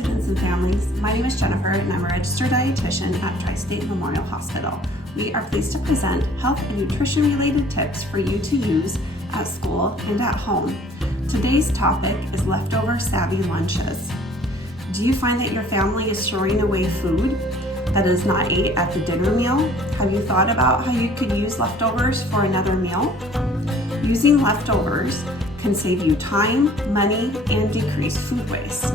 students and families. My name is Jennifer and I'm a registered dietitian at Tri-State Memorial Hospital. We are pleased to present health and nutrition related tips for you to use at school and at home. Today's topic is leftover savvy lunches. Do you find that your family is throwing away food that is not ate at the dinner meal? Have you thought about how you could use leftovers for another meal? Using leftovers can save you time, money, and decrease food waste.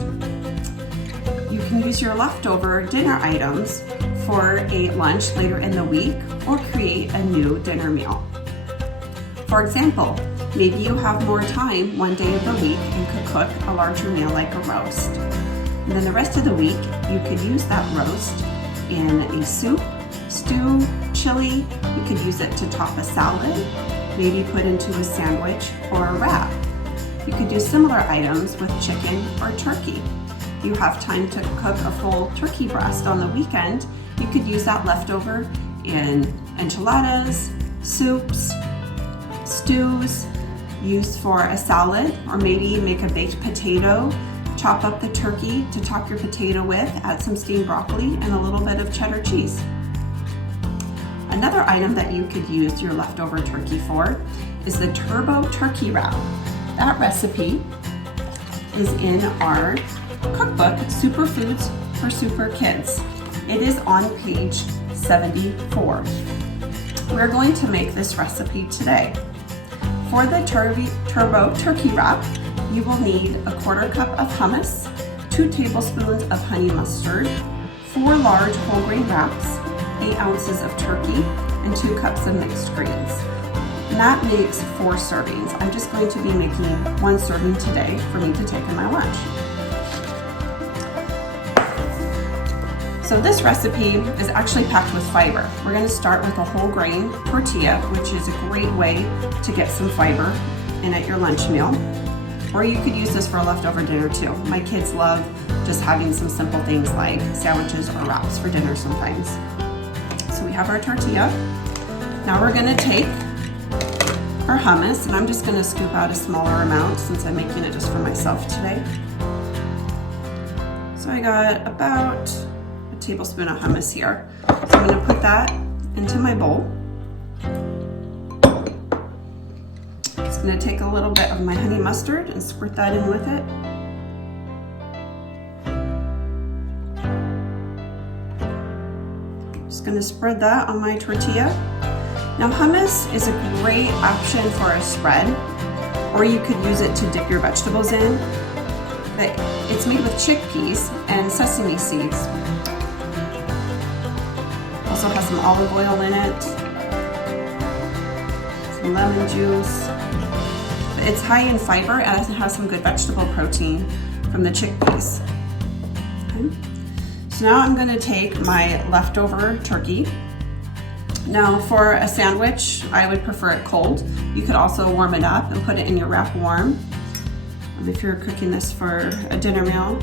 You can use your leftover dinner items for a lunch later in the week or create a new dinner meal. For example, maybe you have more time one day of the week and could cook a larger meal like a roast. And then the rest of the week, you could use that roast in a soup, stew, chili. You could use it to top a salad, maybe put into a sandwich or a wrap. You could do similar items with chicken or turkey. If you have time to cook a full turkey breast on the weekend, you could use that leftover in enchiladas, soups, stews, use for a salad, or maybe make a baked potato, chop up the turkey to top your potato with, add some steamed broccoli and a little bit of cheddar cheese. Another item that you could use your leftover turkey for is the turbo turkey wrap. That recipe is in our cookbook, Super Foods for Super Kids. It is on page 74. We're going to make this recipe today. For the turbo turkey wrap, you will need a 1/4 cup of hummus, 2 tablespoons of honey mustard, 4 large whole grain wraps, 8 ounces of turkey, and 2 cups of mixed greens. And that makes 4 servings. I'm just going to be making 1 serving today for me to take in my lunch. So this recipe is actually packed with fiber. We're going to start with a whole grain tortilla, which is a great way to get some fiber in at your lunch meal. Or you could use this for a leftover dinner too. My kids love just having some simple things like sandwiches or wraps for dinner sometimes. So we have our tortilla. Now we're going to take our hummus, and I'm just going to scoop out a smaller amount since I'm making it just for myself today. So I got about a tablespoon of hummus here. So I'm going to put that into my bowl. Just going to take a little bit of my honey mustard and squirt that in with it. Just going to spread that on my tortilla. Now hummus is a great option for a spread, or you could use it to dip your vegetables in. But it's made with chickpeas and sesame seeds. Also has some olive oil in it, some lemon juice. But it's high in fiber and it has some good vegetable protein from the chickpeas. Okay. So now I'm going to take my leftover turkey. Now for a sandwich, I would prefer it cold. You could also warm it up and put it in your wrap warm if you're cooking this for a dinner meal.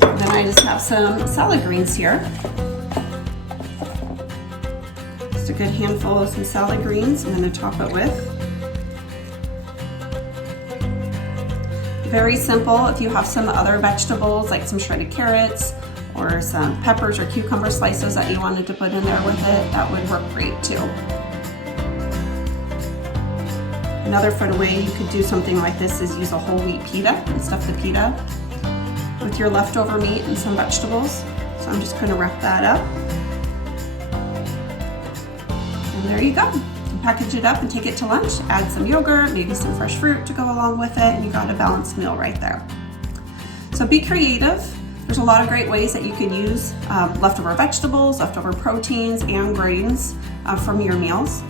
And then I just have some salad greens here. Just a good handful of some salad greens I'm going to top it with. Very simple. If you have some other vegetables like some shredded carrots or some peppers or cucumber slices that you wanted to put in there with it, that would work great too. Another fun way you could do something like this is use a whole wheat pita and stuff the pita with your leftover meat and some vegetables. So I'm just going to wrap that up. And there you go. Package it up and take it to lunch. Add some yogurt, maybe some fresh fruit to go along with it, and you got a balanced meal right there. So be creative. There's a lot of great ways that you can use leftover vegetables, leftover proteins, and grains from your meals.